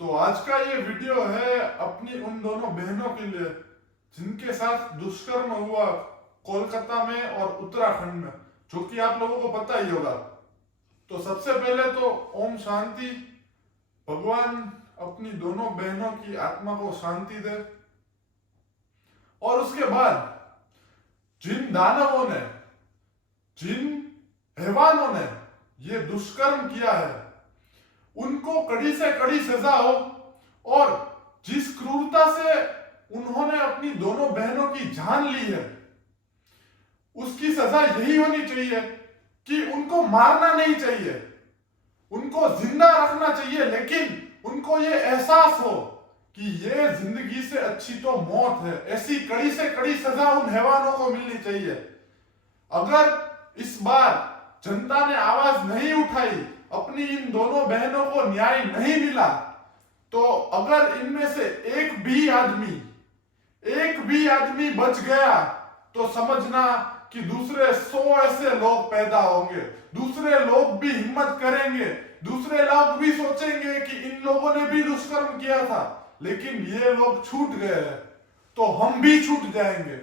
तो आज का ये वीडियो है अपनी उन दोनों बहनों के लिए जिनके साथ दुष्कर्म हुआ कोलकाता में और उत्तराखंड में, जो कि आप लोगों को पता ही होगा। तो सबसे पहले तो ओम शांति। भगवान अपनी दोनों बहनों की आत्मा को शांति दे। और उसके बाद जिन दानवों ने, जिन हैवानों ने ये दुष्कर्म किया है, उनको कड़ी से कड़ी सजा हो। और जिस क्रूरता से उन्होंने अपनी दोनों बहनों की जान ली है, उसकी सजा यही होनी चाहिए कि उनको मारना नहीं चाहिए, उनको जिंदा रखना चाहिए, लेकिन उनको ये एहसास हो कि ये जिंदगी से अच्छी तो मौत है। ऐसी कड़ी से कड़ी सजा उन हैवानों को मिलनी चाहिए। अगर इस बार जनता ने आवाज नहीं उठाई, अपनी इन दोनों बहनों को न्याय नहीं मिला, तो अगर इनमें से एक भी आदमी बच गया तो समझना कि दूसरे 100 ऐसे लोग पैदा होंगे। दूसरे लोग भी हिम्मत करेंगे, दूसरे लोग भी सोचेंगे कि इन लोगों ने भी दुष्कर्म किया था, लेकिन ये लोग छूट गए हैं तो हम भी छूट जाएंगे।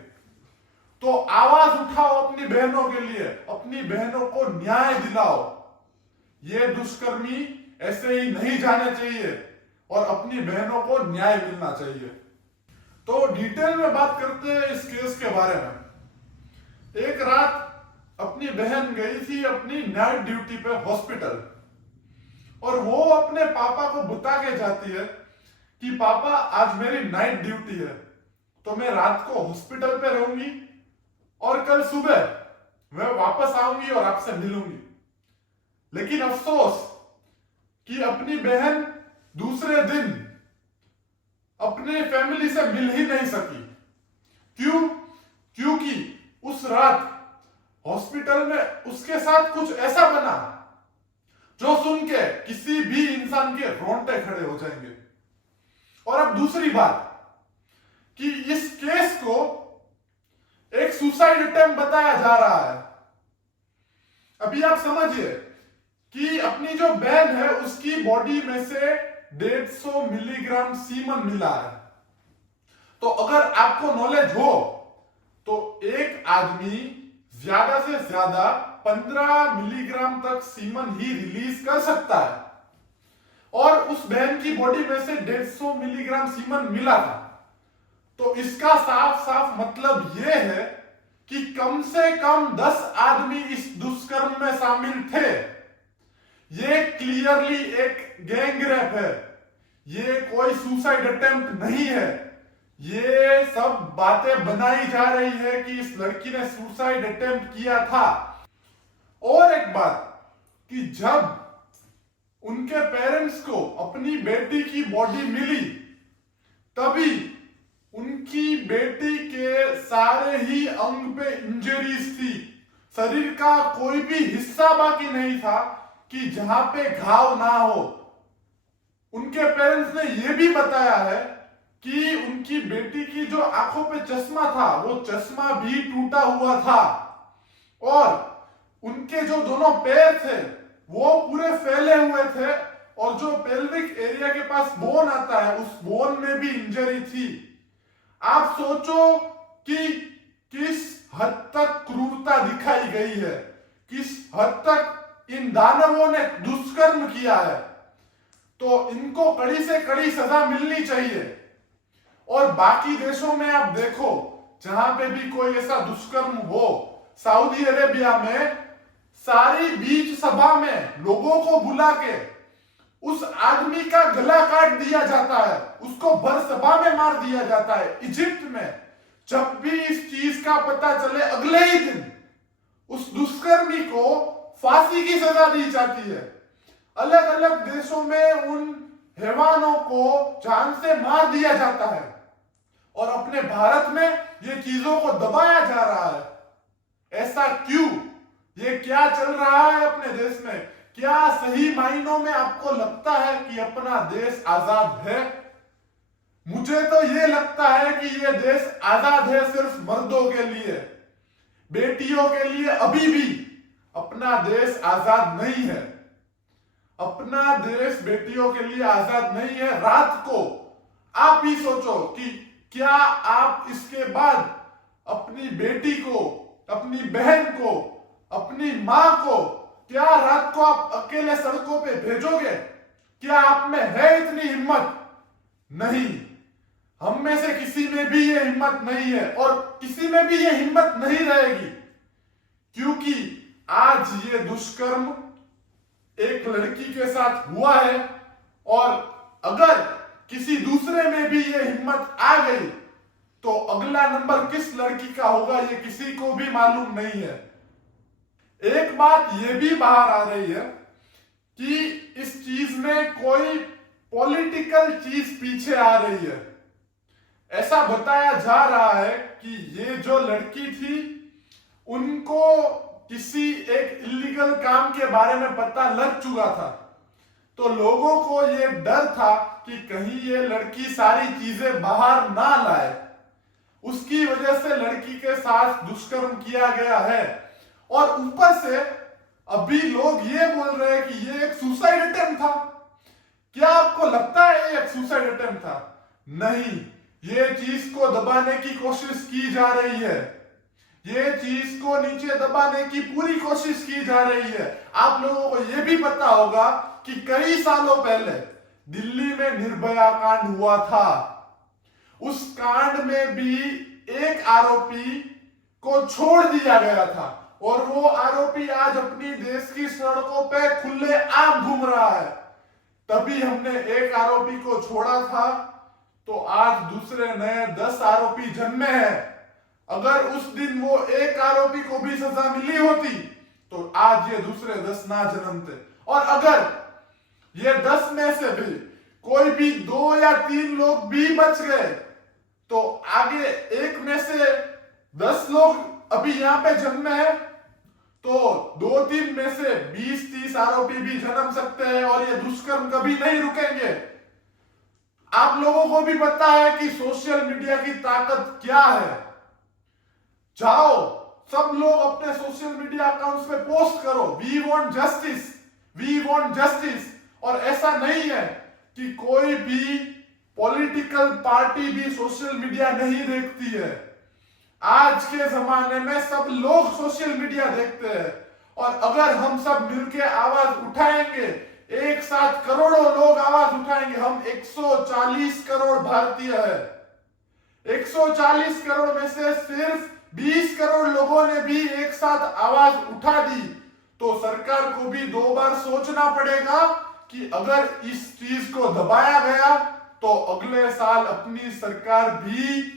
तो आवाज उठाओ अपनी बहनों के लिए, अपनी बहनों को न्याय दिलाओ। ये दुष्कर्मी ऐसे ही नहीं जाने चाहिए और अपनी बहनों को न्याय मिलना चाहिए। तो डिटेल में बात करते हैं इस केस के बारे में। एक रात अपनी बहन गई थी अपनी नाइट ड्यूटी पे हॉस्पिटल, और वो अपने पापा को बता के जाती है कि पापा आज मेरी नाइट ड्यूटी है, तो मैं रात को हॉस्पिटल पे रहूंगी और कल सुबह मैं वापस आऊंगी और आपसे मिलूंगी। लेकिन अफसोस कि अपनी बहन दूसरे दिन अपने फैमिली से मिल ही नहीं सकी। क्यों? क्योंकि उस रात हॉस्पिटल में उसके साथ कुछ ऐसा बना जो सुन के किसी भी इंसान के रोंगटे खड़े हो जाएंगे। और अब दूसरी बात कि इस केस को एक सुसाइड अटेम्प्ट बताया जा रहा है। अभी आप समझिए कि अपनी जो बहन है उसकी बॉडी में से 150 मिलीग्राम सीमन मिला है। तो अगर आपको नॉलेज हो तो एक आदमी ज्यादा से ज्यादा 15 मिलीग्राम तक सीमन ही रिलीज कर सकता है, और उस बहन की बॉडी में से 150 मिलीग्राम सीमन मिला था। तो इसका साफ साफ मतलब यह है कि कम से कम 10 आदमी इस दुष्कर्म में शामिल थे। ये क्लियरली एक गैंग रेप है, ये कोई सुसाइड अटेम्प्ट नहीं है। ये सब बातें बनाई जा रही है कि इस लड़की ने सुसाइड अटेम्प्ट किया था। और एक बात कि जब उनके पेरेंट्स को अपनी बेटी की बॉडी मिली, तभी उनकी बेटी के सारे ही अंग पे इंजरीज थी। शरीर का कोई भी हिस्सा बाकी नहीं था कि जहां पे घाव ना हो। उनके पेरेंट्स ने यह भी बताया है कि उनकी बेटी की जो आंखों पे चश्मा था, वो चश्मा भी टूटा हुआ था, और उनके जो दोनों पैर थे वो पूरे फैले हुए थे, और जो पेल्विक एरिया के पास बोन आता है उस बोन में भी इंजरी थी। आप सोचो कि किस हद तक क्रूरता दिखाई गई है, किस हद तक इन दानवों ने दुष्कर्म किया है। तो इनको कड़ी से कड़ी सजा मिलनी चाहिए। और बाकी देशों में आप देखो, जहां पे भी कोई ऐसा दुष्कर्म हो, सऊदी अरेबिया में सारी बीच सभा में लोगों को बुला के उस आदमी का गला काट दिया जाता है, उसको भर सभा में मार दिया जाता है। इजिप्ट में जब भी इस चीज का पता चले, अगले ही दिन उस दुष्कर्मी को फांसी की सजा दी जाती है। अलग अलग देशों में उन हैवानों को जान से मार दिया जाता है, और अपने भारत में ये चीजों को दबाया जा रहा है। ऐसा क्यों? ये क्या चल रहा है अपने देश में? क्या सही मायनों में आपको लगता है कि अपना देश आजाद है? मुझे तो ये लगता है कि ये देश आजाद है सिर्फ मर्दों के लिए, बेटियों के लिए अभी भी अपना देश आजाद नहीं है। अपना देश बेटियों के लिए आजाद नहीं है। रात को आप ही सोचो कि क्या आप इसके बाद अपनी बेटी को, अपनी बहन को, अपनी मां को, क्या रात को आप अकेले सड़कों पे भेजोगे? क्या आप में है इतनी हिम्मत? नहीं, हम में से किसी में भी ये हिम्मत नहीं है और किसी में भी ये हिम्मत नहीं रहेगी, क्योंकि आज ये दुष्कर्म एक लड़की के साथ हुआ है और अगर किसी दूसरे में भी ये हिम्मत आ गई तो अगला नंबर किस लड़की का होगा ये किसी को भी मालूम नहीं है। एक बात ये भी बाहर आ रही है कि इस चीज में कोई पॉलिटिकल चीज पीछे आ रही है। ऐसा बताया जा रहा है कि ये जो लड़की थी उनको किसी एक इलीगल काम के बारे में पता लग चुका था, तो लोगों को ये डर था कि कहीं ये लड़की सारी चीजें बाहर ना लाए, उसकी वजह से लड़की के साथ दुष्कर्म किया गया है। और ऊपर से अभी लोग ये बोल रहे हैं कि ये एक सुसाइड अटेम्प्ट था। क्या आपको लगता है ये एक सुसाइड अटेम्प्ट था? नहीं, ये चीज को दबाने की कोशिश की जा रही है, ये चीज को नीचे दबाने की पूरी कोशिश की जा रही है। आप लोगों को यह भी पता होगा कि कई सालों पहले दिल्ली में निर्भया कांड हुआ था। उस कांड में भी एक आरोपी को छोड़ दिया गया था और वो आरोपी आज अपनी देश की सड़कों पे खुले आम घूम रहा है। तभी हमने एक आरोपी को छोड़ा था, तो आज दूसरे नए 10 आरोपी जन्मे हैं। अगर उस दिन वो एक आरोपी को भी सजा मिली होती तो आज ये दूसरे 10 ना जन्मते। और अगर ये 10 में से भी कोई भी 2 या 3 लोग भी बच गए तो आगे एक में से 10 लोग अभी यहां पे जन्मे हैं, तो 2-3 में से 20-30 आरोपी भी जन्म सकते हैं और ये दुष्कर्म कभी नहीं रुकेंगे। आप लोगों को भी पता है कि सोशल मीडिया की ताकत क्या है। जाओ सब लोग अपने सोशल मीडिया अकाउंट्स पे पोस्ट करो, we want justice, we want justice. और ऐसा नहीं है कि कोई भी पॉलिटिकल पार्टी भी सोशल मीडिया नहीं देखती है। आज के जमाने में सब लोग सोशल मीडिया देखते हैं और अगर हम सब मिलके आवाज उठाएंगे, एक साथ करोड़ों लोग आवाज उठाएंगे। हम 140 करोड़ भारतीय है, 140 करोड़ में से सिर्फ 20 करोड़ लोगों ने भी एक साथ आवाज उठा दी, तो सरकार को भी 2 बार सोचना पड़ेगा कि अगर इस चीज को दबाया गया तो अगले साल अपनी सरकार भी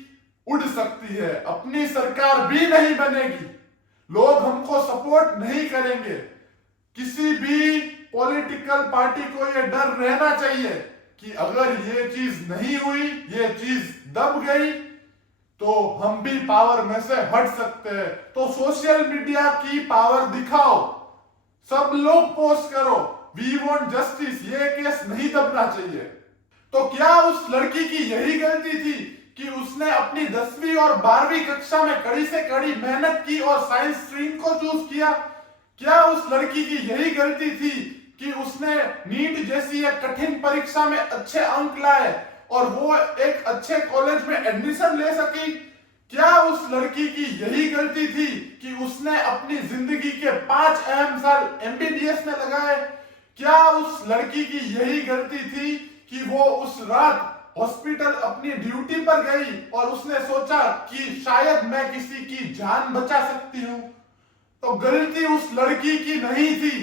उड़ सकती है, अपनी सरकार भी नहीं बनेगी, लोग हमको सपोर्ट नहीं करेंगे। किसी भी पॉलिटिकल पार्टी को यह डर रहना चाहिए कि अगर ये चीज नहीं हुई, ये चीज दब गई, तो हम भी पावर में से हट सकते हैं। तो सोशल मीडिया की पावर दिखाओ, सब लोग पोस्ट करो, वी वांट जस्टिस, ये केस नहीं दबना चाहिए। तो क्या उस लड़की की यही गलती थी कि उसने अपनी 10वीं और 12वीं कक्षा में कड़ी से कड़ी मेहनत की और साइंस स्ट्रीम को चूज किया? क्या उस लड़की की यही गलती थी कि उसने नीट जैसी एक कठिन परीक्षा में अच्छे अंक लाए और वो एक अच्छे कॉलेज में एडमिशन ले सकी? क्या उस लड़की की यही गलती थी कि उसने अपनी जिंदगी के 5 अहम साल एमबीबीएस में लगाए? क्या उस लड़की की यही गलती थी कि वो उस रात हॉस्पिटल अपनी ड्यूटी पर गई और उसने सोचा कि शायद मैं किसी की जान बचा सकती हूं? तो गलती उस लड़की की नहीं थी,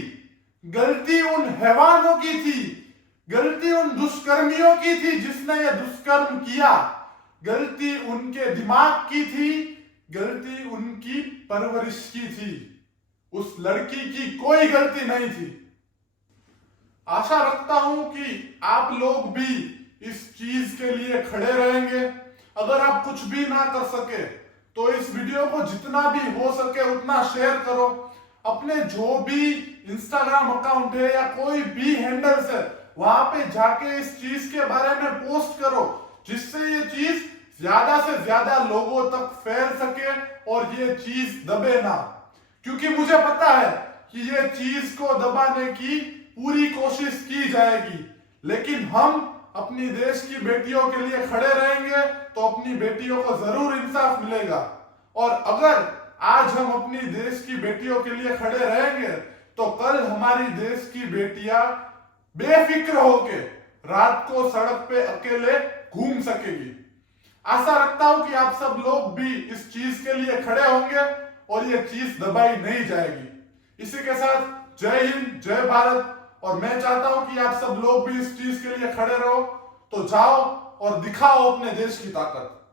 गलती उन हैवानों की थी, गलती उन दुष्कर्मियों की थी जिसने यह दुष्कर्म किया, गलती उनके दिमाग की थी, गलती उनकी परवरिश की थी। उस लड़की की कोई गलती नहीं थी। आशा रखता हूं कि आप लोग भी इस चीज के लिए खड़े रहेंगे। अगर आप कुछ भी ना कर सके तो इस वीडियो को जितना भी हो सके उतना शेयर करो। अपने जो भी इंस्टाग्राम अकाउंट है या कोई भी हैंडल्स है वहां पे जाके इस चीज के बारे में पोस्ट करो, जिससे ये चीज ज्यादा से ज्यादा लोगों तक फैल सके और ये चीज दबे ना। क्योंकि मुझे पता है कि ये चीज को दबाने की पूरी कोशिश की जाएगी, लेकिन हम अपनी देश की बेटियों के लिए खड़े रहेंगे तो अपनी बेटियों को जरूर इंसाफ मिलेगा। और अगर आज हम अपनी देश की बेटियों के लिए खड़े रहेंगे तो कल हमारी देश की बेटियां बेफिक्र होके रात को सड़क पे अकेले घूम सकेगी। आशा रखता हूं कि आप सब लोग भी इस चीज के लिए खड़े होंगे और ये चीज दबाई नहीं जाएगी। इसी के साथ जय हिंद, जय भारत। और मैं चाहता हूं कि आप सब लोग भी इस चीज के लिए खड़े रहो। तो जाओ और दिखाओ अपने देश की ताकत।